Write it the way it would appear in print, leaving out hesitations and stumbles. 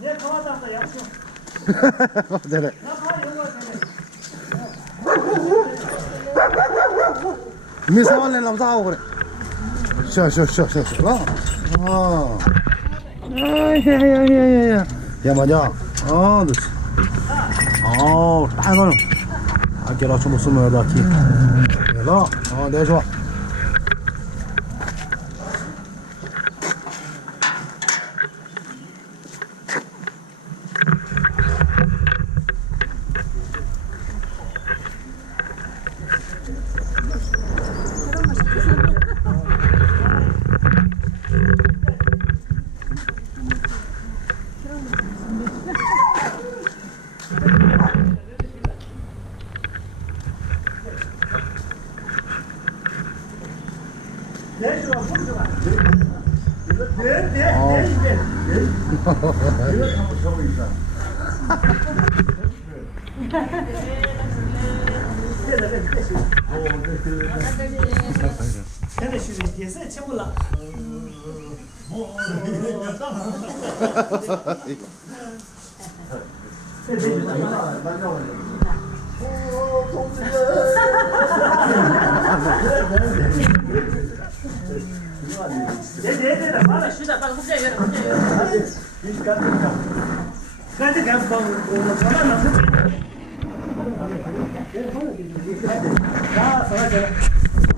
내 가만히 양쪽. 네네. 미사원 내려면 싸우고 그래. 쉬어. 어. 야. 야, 맞아. 그렇지. 빨간. 아끼라 좀 쓰면 다 키. 내가. 내 좋아.赶紧赶紧帮我们，我们慢慢